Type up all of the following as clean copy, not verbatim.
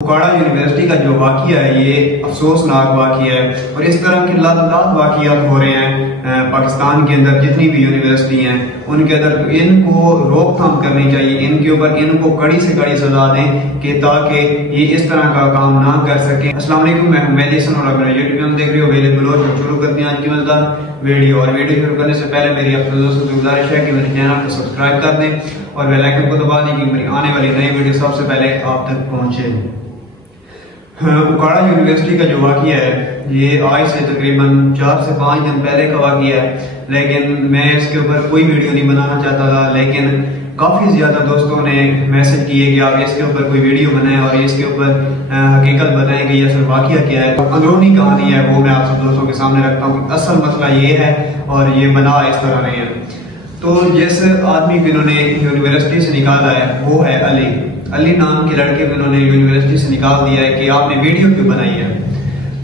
उकाड़ा university का जो वाक़िया है ये अफसोसनाक वाक़िया है और इस तरह के लातादात वाक़ियात हो रहे हैं पाकिस्तान के अंदर जितनी भी यूनिवर्सिटी हैं उनके अंदर। तो इनको रोकथाम करनी चाहिए, इनके ऊपर इनको कड़ी से कड़ी सजा दें कि ताकि ये इस तरह का काम ना कर सके। अस्सलाम वालेकुम, मैं हूं मेहदी हसन और आप मेरा यूट्यूब चैनल देख रहे हो वेले बलोच। और शुरू करते हैं आज की मजेदार वीडियो। और वीडियो शुरू करने से पहले मेरी अपने दोस्तों से गुजारिश है कि मेरे चैनल को सब्सक्राइब कर दें और बेल आइकन को दबा दें कि मेरी आने वाली नई वीडियो सबसे पहले आप तक पहुंचे। उकाड़ा यूनिवर्सिटी का जो वाक़िया है ये आज से तकरीबन 4 से 5 दिन पहले का वाक़िया है, लेकिन मैं इसके ऊपर कोई वीडियो नहीं बनाना चाहता था। लेकिन काफ़ी ज़्यादा दोस्तों ने मैसेज किए कि आप इसके ऊपर कोई वीडियो बनाएं और इसके ऊपर हकीकत बताएं कि ये असल वाक़िया क्या है। तो अंदरूनी कहानी है वो मैं आप सब दोस्तों के सामने रखता हूँ। असल मसला ये है और ये बना इस तरह नहीं है। तो जिस आदमी को इन्होंने यूनिवर्सिटी से निकाला है वो है अली नाम के लड़के को इन्होंने यूनिवर्सिटी से निकाल दिया है कि आपने वीडियो क्यों बनाई है।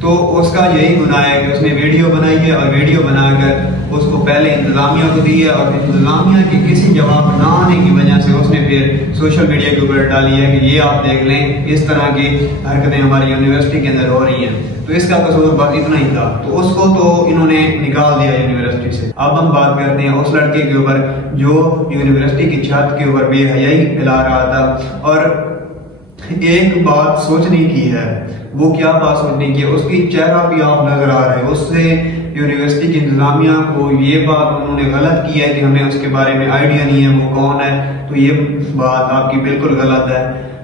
तो उसका यही गुनाह है कि उसने वीडियो बनाई है और वीडियो बनाकर उसको पहले इंतजामिया को दी है और इंतजामिया के किसी जवाब ना आने की वजह से उसने फिर सोशल मीडिया के ऊपर डाली है कि ये आप देख लें इस तरह की हरकतें हमारी यूनिवर्सिटी के अंदर हो रही हैं। तो इसका कसूर बस इतना ही था, तो उसको तो इन्होंने निकाल दिया यूनिवर्सिटी से। अब हम बात करते हैं उस लड़के के ऊपर जो यूनिवर्सिटी की छत के ऊपर बेहयाई फैला रहा था। और एक बात सोचने की है, वो क्या बात सोचने की है, उसकी चेहरा भी आप नजर आ रहा है। उससे यूनिवर्सिटी की इंतजामिया को ये बात उन्होंने गलत की है कि हमें उसके बारे में आइडिया नहीं है वो कौन है। तो ये बात आपकी बिल्कुल गलत है।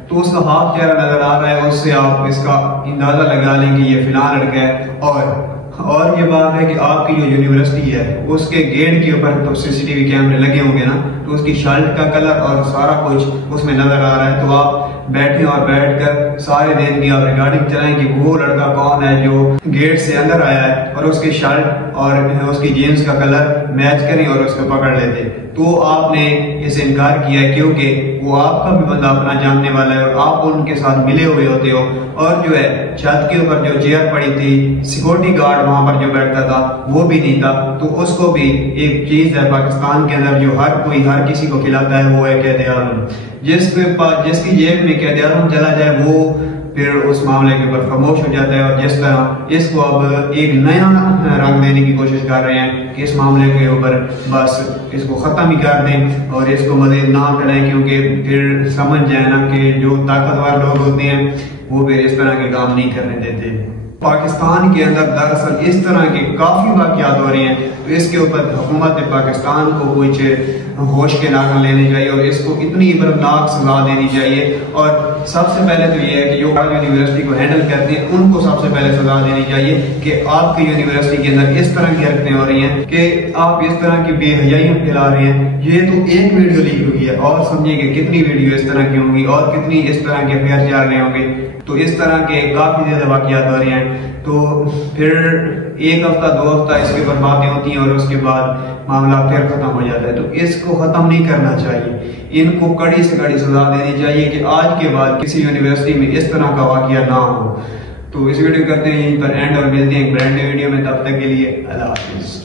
तो उसका हाथ चेहरा नजर आ रहा है, उससे आप इसका अंदाजा लगा लें कि ये फिलहाल लड़का है। और ये बात है कि आपकी जो यूनिवर्सिटी है उसके गेट के ऊपर तो सीसीटीवी कैमरे लगे होंगे ना, तो उसकी शर्ट का कलर और सारा कुछ उसमें नजर आ रहा है। तो आप बैठे और बैठकर सारे दिन की आप रिकॉर्डिंग चलाएं कि वो लड़का कौन है जो गेट से अंदर आया है और उसकी शर्ट और उसकी जीन्स का कलर मैच करें और उसको पकड़ लेते। तो आपने इसे इनकार किया है क्योंकि वो आपका भी बंदा अपना जानने वाला है और आप उनके साथ मिले हुए होते हो। और जो है छत के ऊपर जो चेयर पड़ी थी, सिक्योरिटी गार्ड वहां पर जो बैठता था वो भी नहीं था। तो उसको भी एक चीज है पाकिस्तान के अंदर जो हर किसी को खिलाता है वो है कैद-ए-आज़म। जिसकी जेब में कैद-ए-आज़म चला जाए वो फिर उस मामले के ऊपर खामोश हो जाता है। और जिस तरह इसको अब एक नया रंग देने की कोशिश कर रहे हैं कि इस मामले के ऊपर बस इसको खत्म ही कर दें और इसको मजीद ना करें, क्योंकि फिर समझ जाए ना कि जो ताकतवर लोग होते हैं वो फिर इस तरह के काम नहीं करने देते। पाकिस्तान के अंदर दरअसल इस तरह के काफी वाक़यात हो रहे हैं, तो इसके ऊपर हुकूमत पाकिस्तान को कुछ होश के नाखून लेने चाहिए और इसको इतनी इबरतनाक सजा देनी चाहिए। और सबसे पहले तो ये है कि जो यूनिवर्सिटी को हैंडल करते हैं उनको सबसे पहले सजा देनी चाहिए कि आपकी यूनिवर्सिटी के अंदर इस तरह की हरकतें हो रही हैं कि आप इस तरह की बेहयाइयां फैला रहे हैं। ये तो एक वीडियो लीक हुई है और समझिए कि कितनी वीडियो इस तरह की होंगी और कितनी इस तरह के अफेयर चल रहे होंगे। तो इस तरह के काफी ज्यादा वाक़यात हो रहे हैं। तो फिर एक हफ्ता 2 हफ्ता इसके ऊपर बातें होती हैं और उसके बाद मामला फिर खत्म हो जाता है। तो इसको खत्म नहीं करना चाहिए, इनको कड़ी से कड़ी सजा देनी चाहिए कि आज के बाद किसी यूनिवर्सिटी में इस तरह का वाक़या ना हो। तो इस वीडियो करते हैं यहीं पर एंड और मिलते हैं एक ब्रांड न्यू वीडियो में, तब तक के लिए अल्लाह हाफिज।